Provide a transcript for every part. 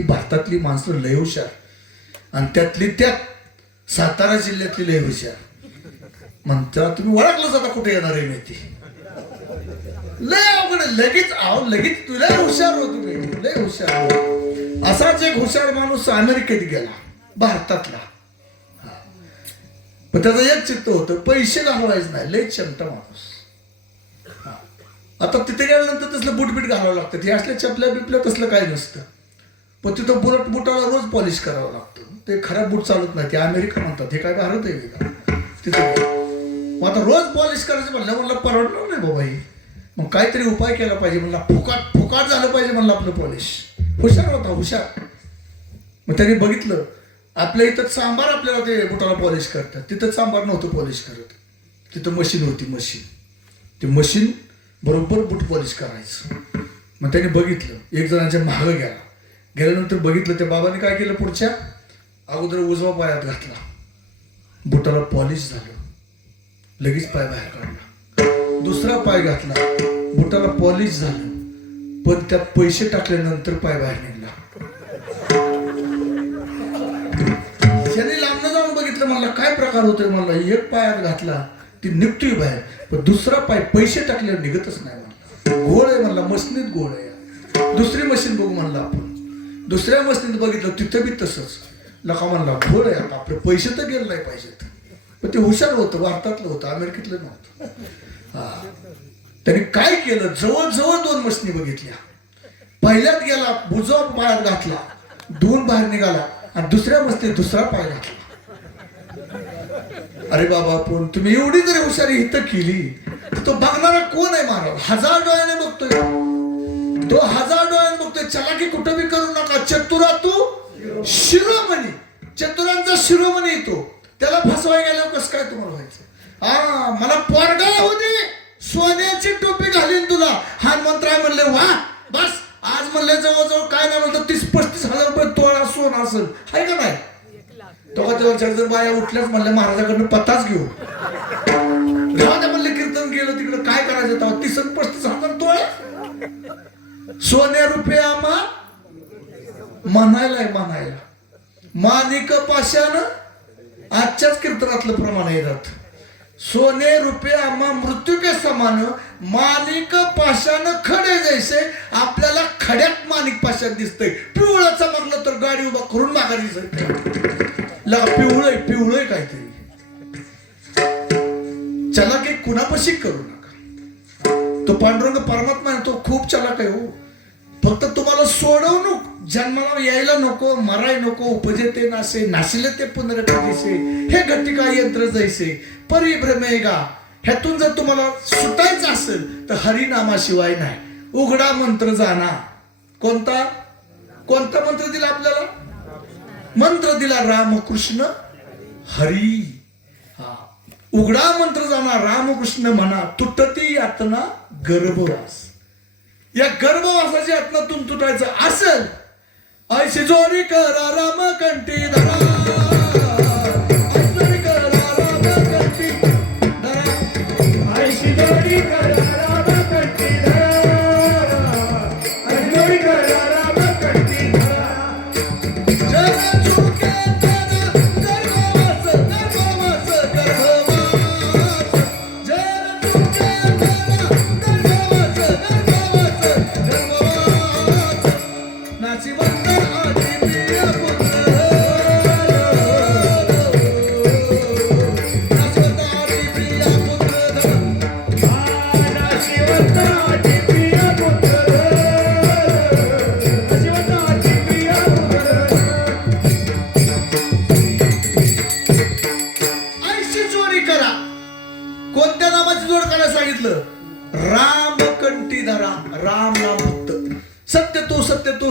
महाराष्ट्रातली भारतातली माणसं लय हुशार आणि त्यातली त्यात सातारा जिल्ह्यातली लय हुशार म्हणता तुम्ही ओळखलंच आता कुठे येणार आहे मी ती लय अवघड लगेच लगेच तुला हुशार हो तुम्ही लय हुशार हो. असाच एक हुशार माणूस अमेरिकेत गेला भारतातला पण त्याचं एक चित्त होतं पैसे घालवायचं नाही लय चमटा माणूस. आता तिथे गेल्यानंतर तसलं बुटबीट घालावं लागतं ते असल्या चपल्या बिपल्या तसलं काही नसतं पण तिथं बुटाला रोज पॉलिश करावं लागतं ते खराब बूट चालत नाही ते अमेरिका म्हणतात हे काय भारत आहे का तिथं मग आता रोज पॉलिश करायचं म्हणलं परवडलं नाही बाबा ही मग काहीतरी उपाय केला पाहिजे म्हणला फुकाट झालं पाहिजे म्हणलं आपलं पॉलिश. हुशार होता हुशार. मग त्यांनी बघितलं आपल्या इथं सांबार आपल्याला ते बुटाला पॉलिश करतात तिथं सांबार नव्हतं पॉलिश करत तिथं मशीन होती ते मशीन बरोबर बूट पॉलिश करायचं. मग त्यांनी बघितलं एक जणांच्या मागं गेल्यानंतर बघितलं त्या बाबाने काय केलं पुढच्या अगोदर उजवा पायात घातला बुटाला पॉलिश झालं लगेच पाय बाहेर काढला दुसरा पाय घातला बुटाला पॉलिश झालं पण त्यात पैसे टाकल्यानंतर पाय बाहेर निघला. त्याने लांबनं जाऊन बघितलं म्हणला काय प्रकार होतोय म्हणला एक पायात घातला ती निघतोय बाहेर पण दुसरा पाय पैसे टाकल्यावर निघतच नाही म्हणला घोळ आहे म्हणला मशीनीत घोळ आहे. दुसरी मशीन बघू म्हणला आपण दुसऱ्या मशीनीत बघितलं तिथं बी तसंच लका म्हणला घोळ आहे आता आपले पैसे तर गेले नाही पाहिजेत पण ते हुशार होतं भारतातलं होतं अमेरिकेतलं नव्हतं. त्यांनी काय केलं जवळजवळ 2 मशीनी बघितल्या पहिल्यात गेला बुजवा पायात घातला दोन बाहेर निघाला आणि दुसऱ्या मशीनीत दुसरा पाय घातला. अरे बाबा पण तुम्ही एवढी जरी हुशारी हित केली तो बघणारा कोण आहे महाराज 1000 डोळ्याने बघतोय तो 1000 डोळ्याने बघतोय चलाकी कुठं बी करू नका चतुरा तू शिरोमणी चतुरांचा शिरोमणी तो त्याला फसवाय गेल्यावर कसं काय तुम्हाला व्हायचं मला पोरगा होती सोन्याची टोपी घालीन तुला हा मंत्र म्हणले वा बस आज म्हणले जवळजवळ काय नाही म्हणतो 30-35 हजार रुपये तोळा सोनं असेल आहे का नाही तो का तेव्हा जर बाया उठल्याच म्हणले महाराजाकडनं पत्ताच घेऊ गावात म्हणले कीर्तन गेलं तिकडे काय करायचं तेव्हा 30-35 हजार तोळा सोने रुपये आम्हा म्हणायला मानिक पाशान आजच्याच कीर्तनातलं प्रमाण येतात सोने रुपये आम्हा मृत्यू के समान मानिक पाशान खडे जैसे आपल्याला खड्यात मानिक पाशान दिसतंय पिवळं चमकलं तर गाडी उभा करून माघारी दिसत पिवळं काहीतरी चलाक एक कुणापाशी करू नका तो पांडुरंग परमात्मा आहे तो खूप चलाक आहे हो फक्त तुम्हाला सोडवणूक जन्माला यायला नको मराय नको उपजेते नासे नाशिले ते पुनरपतीसे हे घटिका यंत्र जैसे परिभ्रमेगा ह्यातून जर तुम्हाला सुटायचं असेल तर हरिनामाशिवाय नाही उघडा मंत्र जाणा कोणता मंत्र दिला आपल्याला मंत्र दिला रामकृष्ण हरी उघडा मंत्र जाणा रामकृष्ण म्हणा तुटती यातना गर्भवास या गर्भवासाची यातनातून तुटायचं असेल ऐशी जोरी करा राम कंठी धरा ऐशी करा राम कंठी धरा ऐशी जोरी करा राम कंठी धरा ऐशी करा राम कंठी धरा जग चुके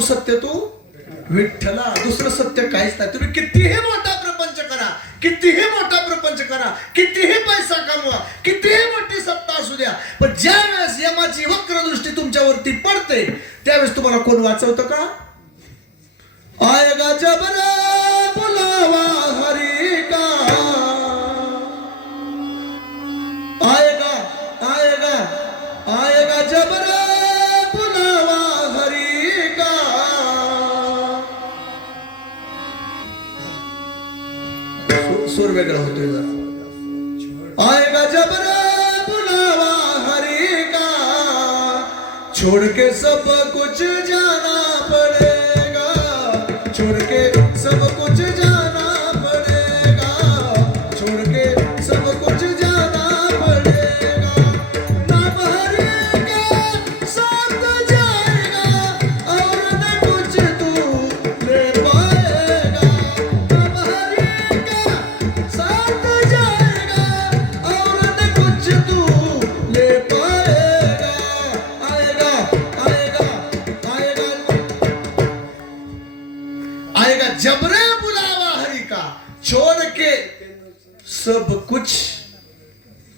सत्य तू विठ्ठला दुसरं सत्य काहीच नाही. तुम्ही कितीही मोठा प्रपंच करा कितीही मोठा प्रपंच करा कितीही पैसा कमवा कितीही मोठी सत्ता असू द्या पण ज्या वेळेस यमाची वक्र दृष्टी तुमच्यावरती पडते त्यावेळेस तुम्हाला कोण वाचवतं का आएगा जब रे बुलावा हरी का आएगा आएगा आएगा जब रे बुलावा हरी का सूर वेगळा होतोय जरा. आएगा जब रे बुलावा हरि का, छोड़ के सब कुछ जाना पड़ेगा, छोड़ के सब कुछ जाना पड़ेगा, छोड़ के सब कुछ जाना पड़ेगा. नाम हरि का साथ जाएगा और न कुछ तू ले पाएगा. नाम हरि का साथ जाएगा और न कुछ तू ले पाएगा. आएगा आएगा आएगा आएगा जब रे बुलावा हरि का, छोड़ के सब कुछ.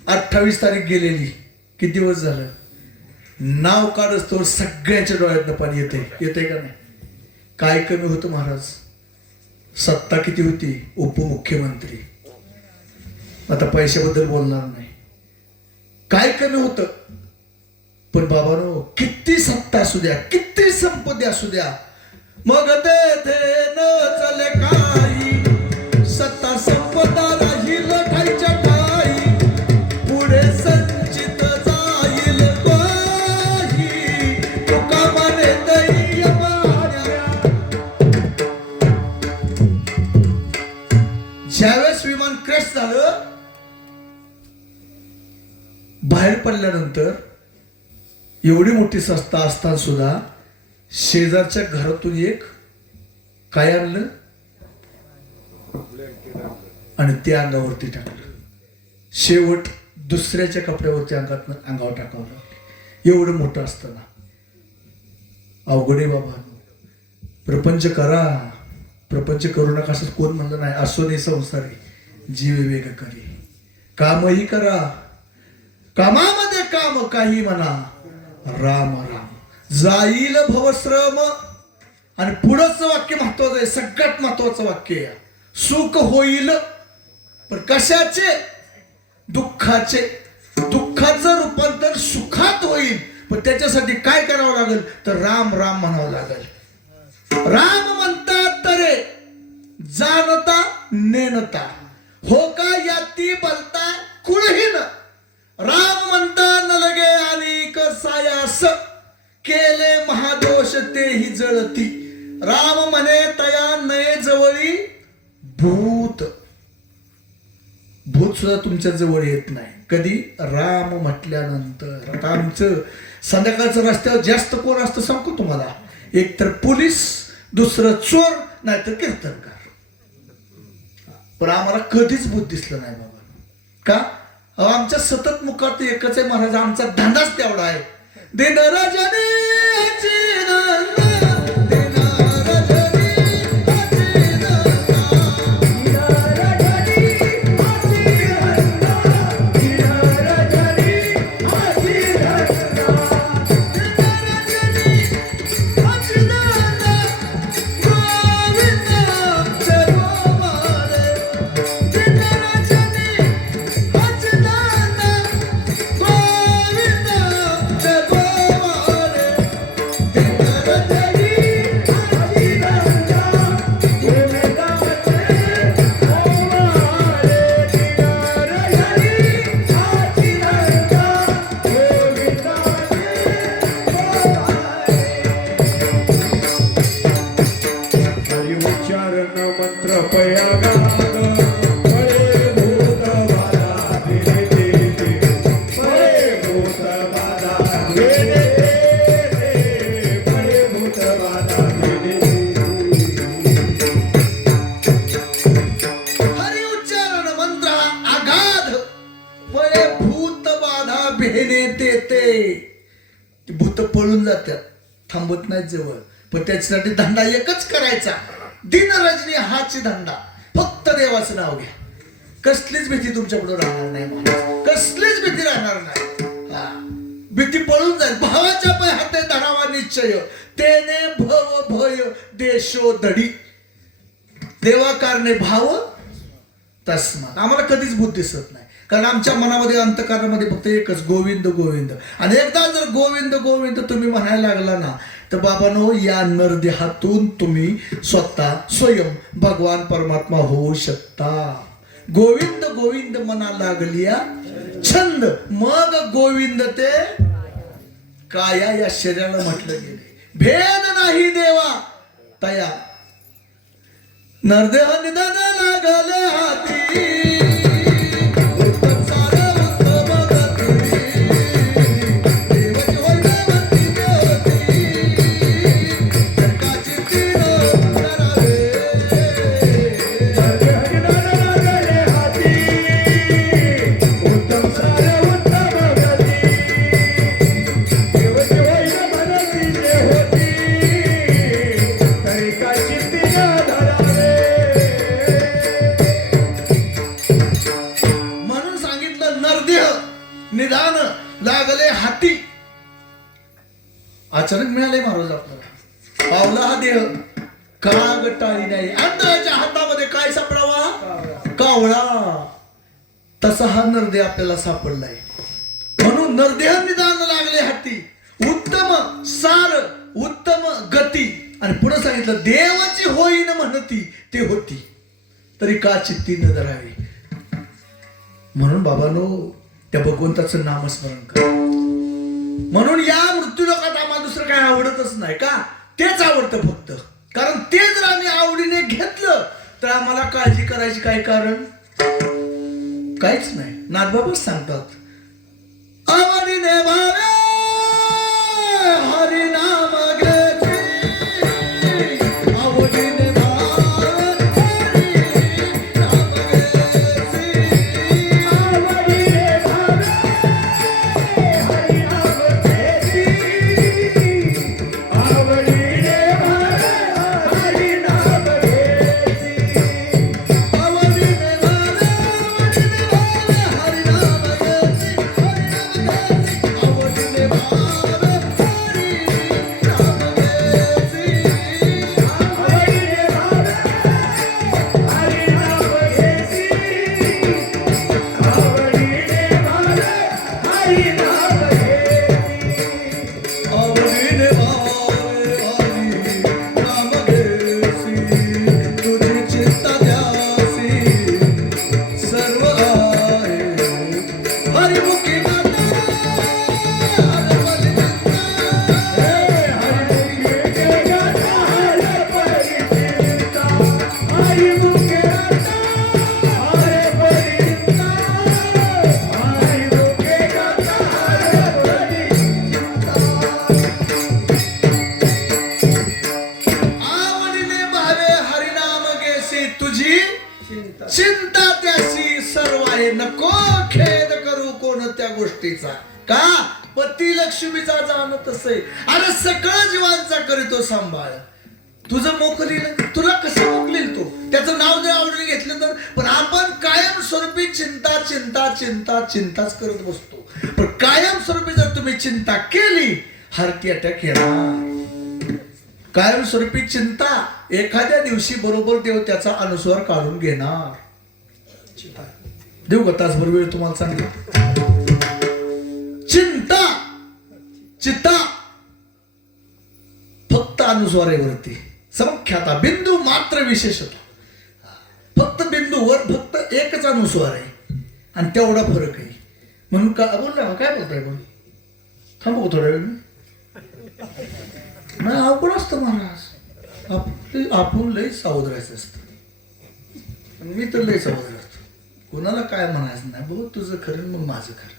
28 तारीख गेलेली, किती दिवस झालं. नाव काढच तो सगळ्यांच्या डोळ्यातनं पाणी येते का नाही. काय कमी होतं महाराज. सत्ता किती होती, उपमुख्यमंत्री. आता पैशाबद्दल बोलणार नाही. काय कमी होतं, पण बाबांनो किती सत्ता असू द्या, किती संपत्ती असू द्या, मग तेथे न चले काही, सत्ता संपदा राहील ठाईच्या ठाई, पुढे संचित जाईल काही, तुका म्हणे दैय पाण्या. ज्यावेळेस विमान क्रॅश झालं, बाहेर पडल्यानंतर एवढी मोठी संस्था असताना सुद्धा शेजारच्या घरातून एक काय आणलं आणि ते अंगावरती टाकलं. शेवट दुसऱ्याच्या कपड्यावरती अंगावर टाकावं लागलं. एवढं मोठं असताना अवघड आहे बाबा. प्रपंच करा, प्रपंच करू नका असं कोण म्हणलं नाही. असो नाही संसारी जीव वेग करी, कामही करा, कामामध्ये काम काही म्हणा, राम राम जाईल भवश्रम. आणि पुढचं वाक्य महत्वाचं आहे, सगळ्यात महत्वाचं वाक्य आहे. सुख होईल, पण कशाचे, दुःखाचे. दुःखाचं रूपांतर सुखात होईल, पण त्याच्यासाठी काय करावं लागेल, तर राम राम म्हणावं लागेल. राम म्हणतात तरे जाणता नेनता, हो का याती बोलता कुळहीन. राम म्हणता न लगे आली कसायास, केले महादोष तेही जळती. राम म्हणे तया नये जवळी भूत. भूत सुद्धा तुमच्या जवळ येत नाही कधी राम म्हटल्यानंतर. आता आमचं संध्याकाळचं रस्त्यावर जास्त कोण असतं सांगू तुम्हाला, एक तर पोलीस, दुसरं चोर, नाहीतर कीर्तनकार. पण आम्हाला कधीच भूत दिसलं नाही बाबा. का, आमच्या सतत मुखात एकच आहे महाराज, आमचा धंदाच तेवढा आहे. दिन रजनी भूत पळून जातात, थांबत नाही जवळ. पण त्याच्यासाठी धंदा एकच करायचा, दिन रजनी हाची धंदा. फक्त देवाचं नाव घ्या, कसलीच भीती तुमच्या पुढे राहणार नाही, कसलीच भीती राहणार नाही. भीती पळून जाईल. भावाच्या पाय हाते धरावा निश्चय, तेने भव भय देशो दडी. देवा कारणे भाव तस्मात. आम्हाला कधीच भूत दिसत नाही, कारण आमच्या मनामध्ये अंतःकरणामध्ये फक्त एकच गोविंद गोविंद. आणि एकदा जर गोविंद गोविंद तुम्ही म्हणायला लागला ना, तर बाबांनो या नरदेहातून तुम्ही स्वतः स्वयं भगवान परमात्मा होऊ शकता. गोविंद गोविंद मना लागलिया छंद, मग गोविंद ते काया या शरीराला म्हटलं गेले. भेद नाही देवा तया नरदेह निदान लागले हाती. निदान लागले हाती. अचानक मिळाले महाराज आपल्याला. पावला हा देह का गटाळी नाही. अंधाच्या हातामध्ये काय सापडावा? कावळा. तसा हा नरदेह आपल्याला सापडलाय. म्हणून नरदेह निदान लागले हाती. उत्तम सार उत्तम गती. आणि पुढे सांगितलं देवाची होईन म्हणती ते होती तरी का चित्ती न धरावी. म्हणून बाबांनो त्या भगवंताचं नामस्मरण कर. म्हणून या मृत्यू लोकात आम्हाला दुसरं काय आवडतच नाही का? तेच आवडतं फक्त. कारण ते जर आम्ही आवडीने घेतलं तर आम्हाला काळजी करायची काय कारण? काहीच नाही. नाथबाबाच सांगतात आवडीने भावे हरी नाम घेते. आवडीने चिंता त्याशी सर्व आहे. नको खेद करू कोणत्या गोष्टीचा. का? पती लक्ष्मीचा जाणत असे. अरे सकळ जीवांचा करीतो सांभाळ. तुझं मोकलील तुला कसं मोकलील तो? त्याचं नाव जर आवडीने घेतलं तर. पण आपण कायम स्वरूपी चिंता चिंता चिंता चिंताच करत बसतो. पण कायम स्वरूपी जर तुम्ही चिंता केली हार्ट अटॅक येणार. कायमस्वरूपी चिंता एखाद्या दिवशी बरोबर देव त्याचा अनुस्वार काढून घेणार. देऊ का तासभर वेळ तुम्हाला सांगा. चिंता चित्ता फक्त अनुस्वारेवरती समख्याता बिंदू मात्र विशेषता. फक्त बिंदूवर फक्त एकच अनुस्वार आहे आणि तेवढा फरक आहे. म्हणून का बोलला काय बोलताय कोण? थांबू थोड्या वेळ. नाही आपण असतं महाराज. आपण लय सावध राहायचं असतं. मी तर लय सावध राहतो. कोणाला काय म्हणायचं नाही. बघ तुझं खरं मग माझं खरं.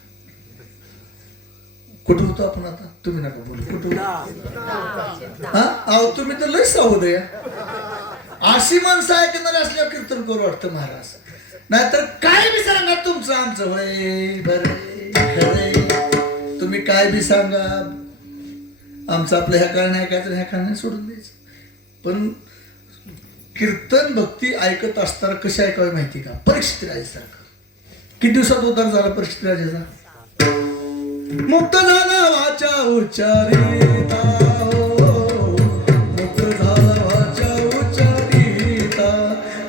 कुठं होतो आपण आता? तुम्ही नका बोलू. कुठं हा अहो तुम्ही तर लय सावध आहे. अशी माणसं ऐकणारी असल्यावर कीर्तन करू वाटतं महाराज. नाहीतर काय बी सांगा तुमचं आमचं होय बरे खरे. तुम्ही काय बी सांगा आमचं आपलं ह्या कारण ऐकायचं ह्या कारण सोडून द्यायचं. पण कीर्तन भक्ती ऐकत असताना कशी ऐकावी माहिती का? परीक्षित राजासारखं. किती दिवसात उद्धार झाला परीक्षित राजाचा? मुक्त झाला वाचा उच्चारिता. मुक्त झाला वाचा उच्चारिता.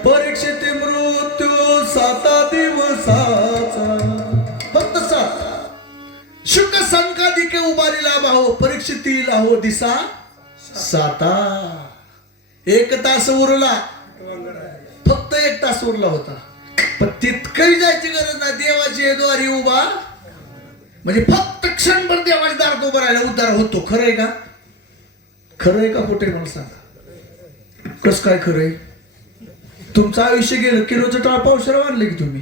परीक्षित मृत्यू 7 दिवसाचा. फक्त 7. शुक संकादिके उभारीला भाव परीक्षितीला हो दिसा 7. 1 तास उरला. फक्त 1 तास उरला होता. पण तितकही जायची गरज नाही. देवाची द्वारी उभा म्हणजे फक्त क्षणभर देवाच्या दारात उभं राहायला उद्धार होतो. खरं आहे का? खरं आहे का खोटं आहे मला सांगा. कस काय खरं आहे? तुमचं आयुष्य गेलं, किलोचं टाळ पावसाळा आणले की तुम्ही,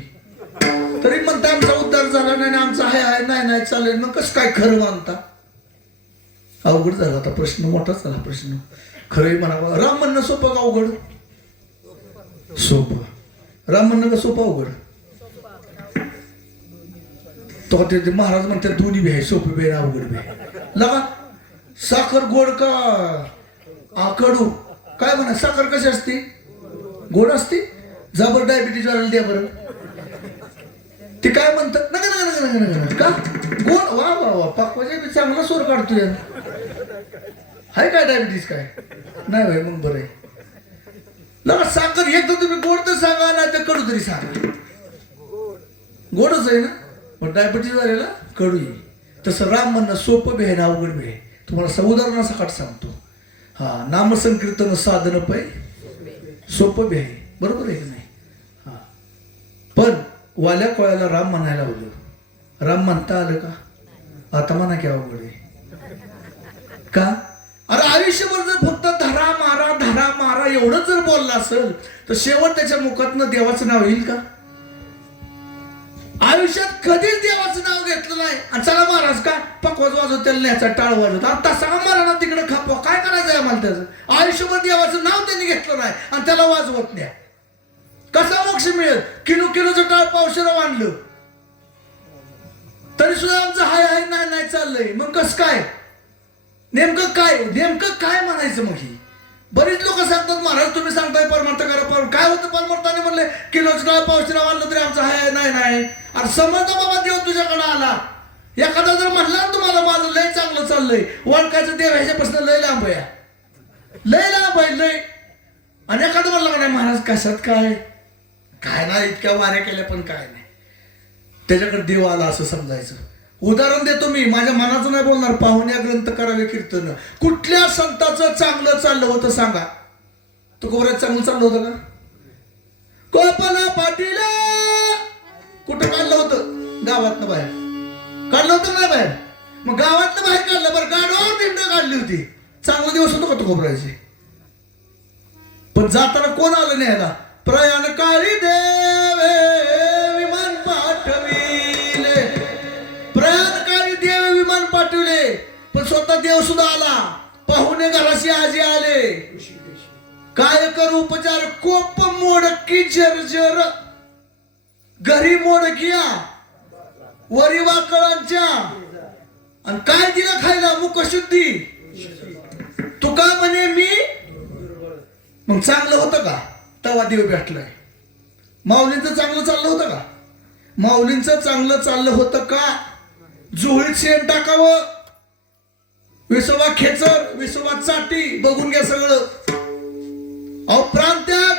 तरी म्हणता आमचा उद्धार झाला नाही, आमचा आहे नाही चालेल. मग कसं काय खरं मानता? अवघड झाला आता प्रश्न, मोठाच झाला प्रश्न. खरंय म्हणावं. राम म्हणणं सोपं का अवघड? सोपं. राम म्हणणं का सोपं अवघड? तो ते महाराज म्हणतात दोन्ही बी आहे, सोपी बी आहे अवघड बी आहे. लगा साखर गोड का कडू? काय म्हणा, साखर कशी असते? गोड असते. जबर डायबिटीज वाढेल द्या बरं. ते काय म्हणतात नका का गोड? वा वा वा, पाकवाच्या बी चांगला स्वर काढतोय. हाय काय डायबिटीज? काय नाही भाई. मग बरं आहे. लगा साखर एक तर तुम्ही गोड तर सांगा, नाही तर कडू तरी सांगा. गोडच आहे ना, पण डायबिटीज वाल्याला कडू आहे. तसं राम म्हणणं सोपं बी आहे ना अवघड बी आहे. तुम्हाला उदाहरणासकट सांगतो. हा, नामसंकीर्तन साधन पै सोपं बी आहे. बरोबर आहे की नाही? हा, पण वाल्या कोळ्याला राम म्हणायला हवं. राम म्हणता आलं का? आता म्हणा की अवघड आहे का? अरे आयुष्यभर जर फक्त धरा मारा एवढंच जर बोलला असेल तर शेवट त्याच्या मुखातनं देवाचं नाव येईल का? आयुष्यात कधीच देवाचं नाव घेतलं नाही. आणि चला महाराज का पकवाज वाजवत, त्याला न्याचा टाळ वाजवत, आता सगळा मारा ना तिकडे खापवा. काय करायचंय आम्हाला त्याचं? आयुष्यभर देवाचं नाव त्यांनी घेतलं नाही आणि त्याला वाजवत नाही. कसा मोक्ष मिळेल? किलोचं टाळ पावशेरा आणलं तरी सुद्धा आमचं हाय नाही चाललंय. मग कसं काय? नेमकं काय म्हणायचं? मग ही बरीच लोक सांगतात महाराज तुम्ही सांगताय परमार्थ करा. काय होतं परमार्थाने? म्हणले किलोचं टाळ पावशेरा आणलं तरी आमचं हाय नाही. अरे समजा बाबा देव तुझ्याकडे आला. एखादा जर म्हणला ना तुम्हाला माझं लय चांगलं चाललंय, वळखायचं देव ह्याच्यापासून लय लांब आहे लय. आणि एखादं म्हणलं नाही महाराज कशात काय नाही, इतक्या वाऱ्या केल्या पण काय नाही, त्याच्याकडे देव आला असं समजायचं. उदाहरण देतो मी, माझ्या मनाचं नाही बोलणार. पाहुण्या ग्रंथ करावे कीर्तन. कुठल्या संताचं चांगलं चाललं होतं सांगा? तुकोबऱ्यात चांगलं चाललं होतं का? गोपाल पाटील कुठं काढलं होतं? गावातनं बाहेर काढलं होतं ना बाहेर. मग गावातनं बाहेर काढलं बरं, गाडवावर दिंड काढली होती. चांगला दिवस होतो का तुकोबऱ्याचे? पण जाताना कोण आलं न्यायला? प्रयाण काळी देवे विमान पाठविले. प्रयाण काळी देवे विमान पाठविले, पण स्वतः देव सुद्धा आला. पाहुणे घराशी आजी आले. काय करू उपचार? कोप मोडकी जर्जर घरी मोडकिया वरी वाकळांच्या. आणि काय दिलं खायला? मुखशुद्धी. तुका म्हणे मी. मग चांगलं होतं का? तवा देव भेटलाय. माऊलींचं चांगलं चाललं होतं का? माऊलींचं चांगलं चाललं होतं का? जुळीत शेण टाकावं, विसोबा खेचर, विसोबा चाटी, बघून घ्या सगळं. अहो प्रांत्यात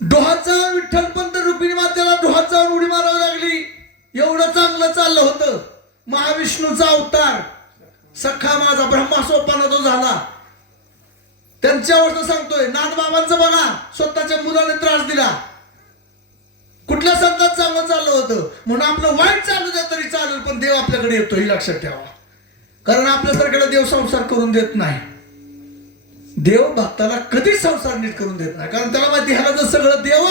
डोहात जाऊन विठ्ठलपंत रुक्मिणी मातेला डोहात जाऊन उडी मारावी लागली. एवढं चांगलं चाललं होतं. महाविष्णूचा अवतार सखा माझा ब्रह्मासोपाना तो झाला. त्यांच्यावर सांगतोय. नाथबाबांचं बघा, स्वतःच्या मुलाने त्रास दिला. कुठल्या संतांत चांगलं चाललं होतं? म्हणून आपलं वाईट चालू द्या तरी चालेल, पण देव आपल्याकडे येतो ही लक्षात ठेवा. कारण आपल्यासारख्याला देव संसार करून देत नाही. देव भक्ताला कधीच संसार नीट करून देत नाही. कारण त्याला माहिती ह्याला जर सगळं देव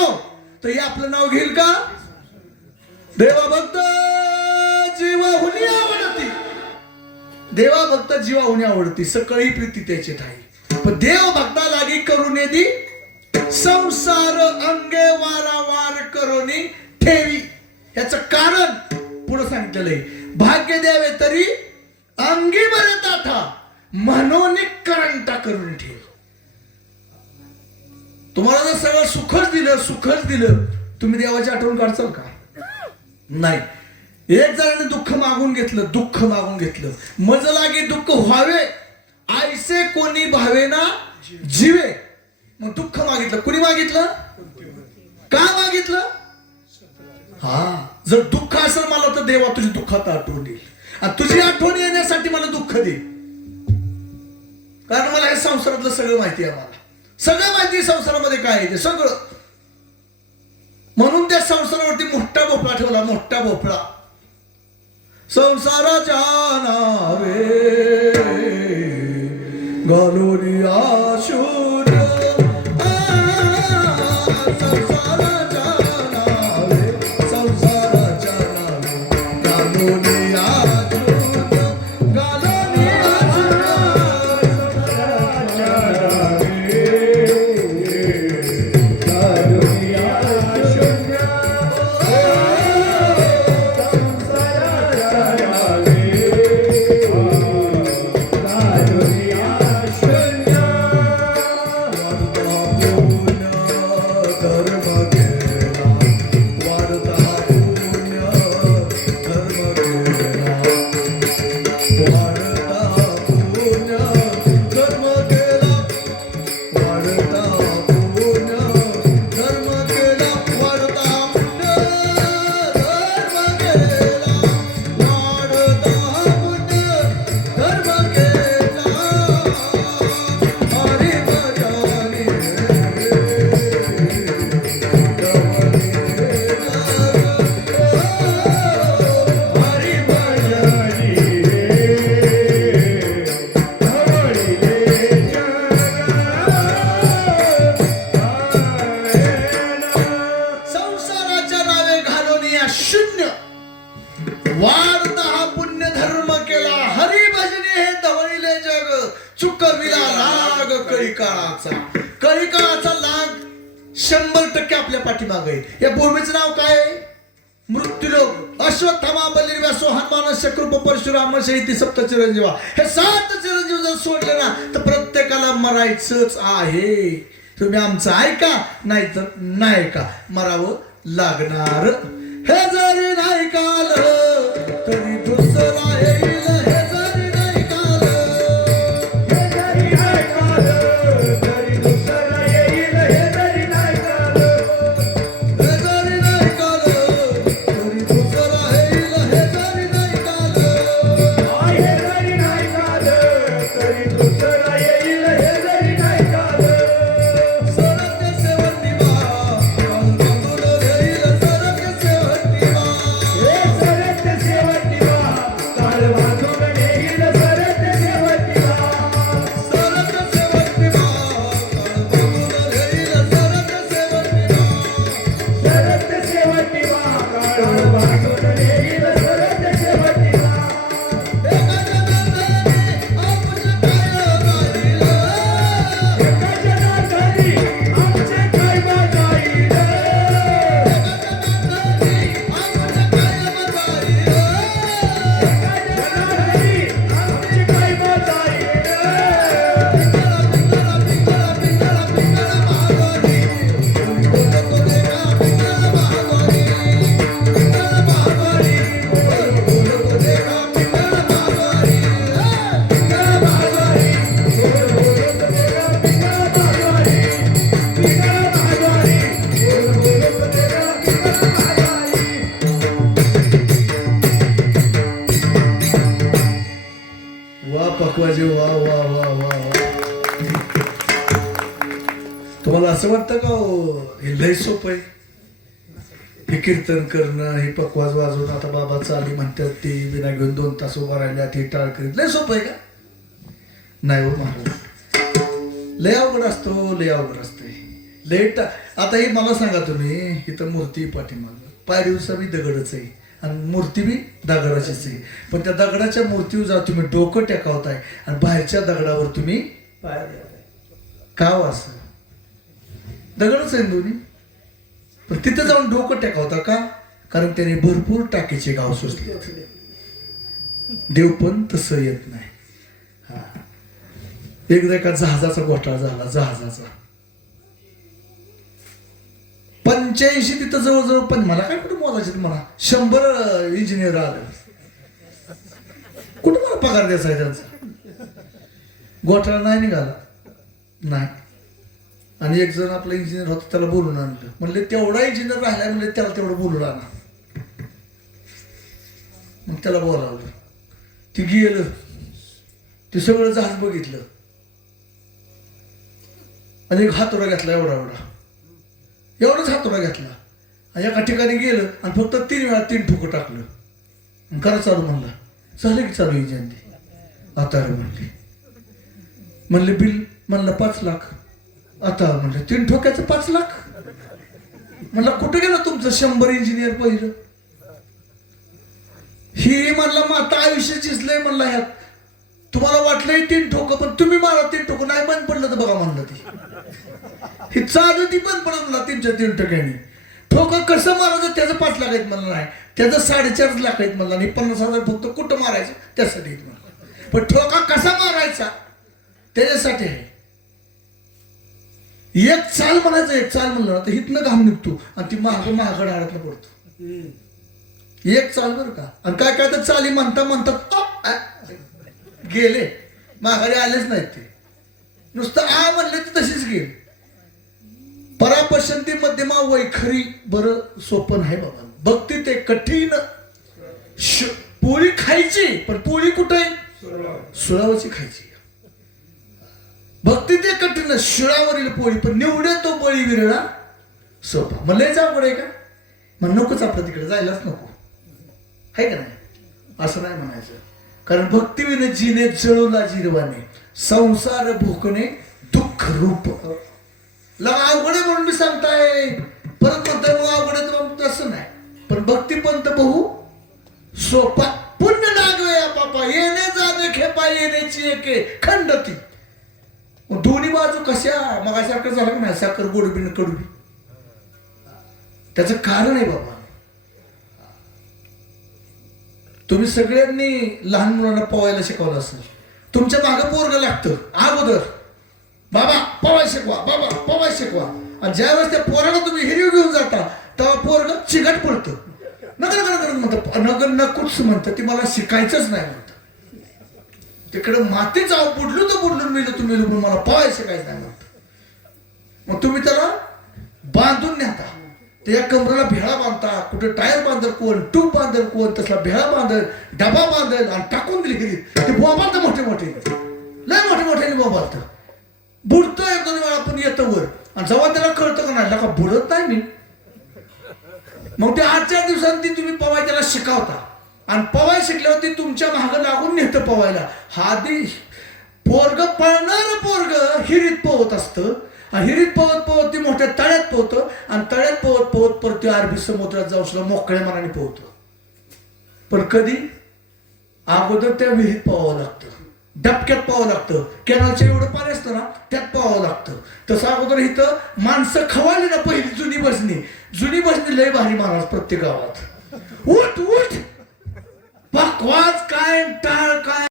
तर हे आपलं नाव घेईल का? देवा भक्त जीवाहुनी आवडती. देवा भक्त जीवाहुनी आवडती, सकळी प्रीती त्याची ठाई. पण देव भक्ता लागी करून दी संसार अंगे वारंवार करोनी ठेवी. याचं कारण पुढे सांगितलेलं आहे. भाग्य द्यावे तरी अंगी बरे ताठा म्हणून करंटा करून ठेव. तुम्हाला जर सगळं सुखच दिलं तुम्ही देवाची आठवण काढचाल का? नाही. एक जणांनी दुःख मागून घेतलं. मज लागे दुःख व्हावे आयसे कोणी भावे ना जीवे. मग दुःख मागितलं. कुणी मागितलं? का मागितलं? हा, जर दुःख असेल मला तर देवा तुझी दुःखात आठवण येईल. आणि तुझी आठवण येण्यासाठी मला दुःख दे. कारण मला हे संसारातलं सगळं माहिती आहे. मला सगळं माहिती आहे संसारामध्ये काय आहे ते सगळं. म्हणून त्या संसारावरती मोठा भोपळा ठेवला, मोठा भोपळा. संसाराच्या नावे घालून आशूर, संसाराच्या नावे, संसाराच्या नावे घालून आशूर, घालून आशूर, संसाराच्या नावे घालून आशूर. शून्य वाढता हा पुण्य धर्म केला, हरिभजने हे धवळीले जग, चुकविला लाग कळीकाळाचा. कळीकाळाचा लाग 100% आपल्या पाठीमागे आहे. या भूमीचं नाव काय आहे? मृत्यूलोक. अश्वत्थामा, बलिर्व्यासो, हनुमान, शकृप, परशुराम, शैती, सप्त चिरंजीवा. हे 7 चिरंजीव जर सोडले ना तर प्रत्येकाला मरायचंच आहे. तुम्ही आमचं ऐका, नाही तर नाही का मरावं लागणार. हे जरी नाही काल तरी दुसरा येईल, हे जरी नाही काल, हे जरी नाही काल तरी दुसरा येईल, हे जरी नाही काल, हे जरी नाही काल तरी दुसरा येईल, हे जरी नाही काल, हे जरी नाही काल तरी दुसरा येईल, हे जरी नाही काल. सरते सेवती बा काल बांधून येईल, सरते सेवती बा, हे सरते सेवती बा काल बांधून येईल, सरते सेवती बा, सरते सेवती बा काल बांधून येईल, सरते सेवती बा, सरते सेवती बा काल बांधून येईल, सरते सेवती बा. एका जनार्दनी आमचे काय गाईल, एका जनार्दनी आमचे काय गाईल, एका जनार्दनी आमचे काय गाईल, एका जनार्दनी आमचे काय गाईल. पिंगळा पिंगळा पिंगळा पिंगळा महागोरी, बोलतो देगा पिंगळा महागोरी, पिंगळा महागोरी, बोलतो देगा पिंगळा महागोरी, पिंगळा महागोरी, बोलतो देगा पिंगळा महागोरी, पिंगळा महागोरी, बोलतो देगा पिंगळा महागोरी. वा पकवाजी, वा वा वा वा वा. तुम्हाला असं वाटतं का हे लय सोपं आहे? हे कीर्तन करणं, हे पकवाज वाजवून आता बाबा चाली म्हणतात, ते विना घेऊन 2 तास उभा राहिल्या, ते टाळ करीत, लय सोपं आहे का? नाही हो महाराज, लय अवघड असतो, लय अवघड असतंय. आता हे मला सांगा तुम्ही, इथं मूर्ती पाठीमागं पायरीवरचा बी दगडच आहे आणि मूर्ती बी दगडाचीच आहे. पण त्या दगडाच्या मूर्तीवर जा तुम्ही डोकं टेकावताय आणि बाहेरच्या दगडावर तुम्ही का हो असं? दगडच आहे दोन्ही, पण तिथे जाऊन डोकं टेकावता का? कारण त्याने भरपूर टाकीचे गाव सोसले. देव पण तसं येत नाही. हा, एकदा एका जहाजाचा घोटाळा झाला, जहाजाचा 85 तिथं जवळजवळ, पण मला काय कुठे मोजायचे मला 100 इंजिनियर आले, कुठं मला पगार द्यायचा आहे त्यांचा? घोटाळा नाही निघाला नाही. आणि एक जण आपला इंजिनियर होता, त्याला बोलून आणलं, म्हणले तेवढा इंजिनियर राहिला, म्हणले त्याला तेवढं बोलून आणा. मग त्याला बोलावलं, ती गेलं, ते सगळं जहाज बघितलं आणि एक हातोडा घेतला, एवढाच हातोडा घेतला आणि एका ठिकाणी गेलं आणि फक्त 3 वेळा 3 ठोकं टाकलं. करा चालू म्हणला. झालं की चालू एजंती. आता म्हणले म्हणले बिल म्हणलं 5 लाख. आता म्हणलं 3 ठोक्याचं 5 लाख. म्हणलं कुठे गेलं तुमचं 100 इंजिनियर पहिलं. ही म्हणला माता आयुष्य चिसलंय म्हणला ह्यात. तुम्हाला वाटलंय 3 ठोकं पण तुम्ही मला 3 ठोकं नाही बंद पडलं तर बघा म्हणलं. ती ही चालू ती बंद पडत म्हणला 3 ठोक्यांनी. ठोकं कसं मारायचं त्याचं 5 लाख आहेत म्हणलं. नाही त्याचं 4.5 लाख आहेत म्हणला. आणि 50,000 फक्त कुठं मारायचं त्यासाठी आहेत म्हणलं. पण ठोका कसा मारायचा त्याच्यासाठी आहे. एक चाल म्हणायचं. एक चाल म्हणलं तर हिथनं घाम निघतो आणि ती महागड हाडतनं पडतो. एक चाल बरं का. आणि काय काय तर चाली म्हणतात गेले माघारी आलेच नाहीत. ते नुसतं आ म्हणले तर तशीच गेले. परापशंती मध्यमा वैखरी बरं सोपं आहे बाबा. भक्ती ते कठीण. पोळी खायची पण पोळी कुठे सुळावरची खायची. भक्ती ते कठीण शिळावरील पोळी पण निवडे तो बळी विरळा सोपा. मग लय अवघड आहे का. मग नकोच आपलं तिकडे जायलाच नको आहे का नाही. असं नाही म्हणायचं. कारण भक्तीविने जिने जळवला जिरवाने संसार भोकणे दुःख रूप. अवघड आहे म्हणून मी सांगताय. परत म्हणताय मग अवघड आहे तसं नाही. पण भक्तीपंत बहु सोपा. पुण्य नागवे बापा येणे जाणे खेपा येण्याची एके खंडती. दोन्ही बाजू कशा मग साखर झालं नाही. साखर गोडबी न कडबी. त्याचं कारण आहे बाबा. तुम्ही सगळ्यांनी लहान मुलांना पोवायला शिकवलं असेल. तुमच्या मागं पोरग लागतं अगोदर. बाबा पवाय शिकवा बाबा पवाय शिकवा. आणि ज्यावेळेस त्या पोराला तुम्ही हिरीव घेऊन जाता तेव्हा पोरग चिकट पडतं. नगर म्हणतात नगर नकुच म्हणतं. ती मला शिकायचंच नाही म्हणतं. तिकडे मातीच बुडलो तर बुडलून मिळलं तुम्ही मला पवाय शिकायचं नाही म्हणतं. मग तुम्ही त्याला बांधून न्याता. त्या कमरेला भेळा बांधता. कुठे टायर बांधल कोण ट्यूब बांधल कोण तसला भेळा बांधल डबा बांधल आणि टाकून दिली घरी. ते बोबालतं मोठे लय मोठे बोबालतं. बुडतं 1-2 वेळा पण येतं वर. आणि जेव्हा त्याला कळतं का नाही का बुडत नाही मी. मग ते 8-4 दिवसांनी तुम्ही पवाय त्याला शिकवता. आणि पवाय शिकल्यावर ती तुमच्या मागं लागून नेतं पवायला. हा आधी पोरग पळणार पोरग हिरीत पोहत असतं. आणि हिरीत पोहत ती मोठ्या तळ्यात पोहतं. आणि तळ्यात पोहत परत अरबी समुद्रात जाऊ सुद्धा मोकळ्या मनाने पोहतं. पण कधी अगोदर त्या विहिरीत पोहावं लागतं. डबक्यात पाहावं लागतं. कॅनलच्या एवढं पाणी असतं ना त्यात पाहावं लागतं. तसं अगोदर इथं माणसं खवाळली ना पहिली जुनी बसणी लय भारी महाराज प्रत्येक गावात. उठ बकवास काय टाळ काय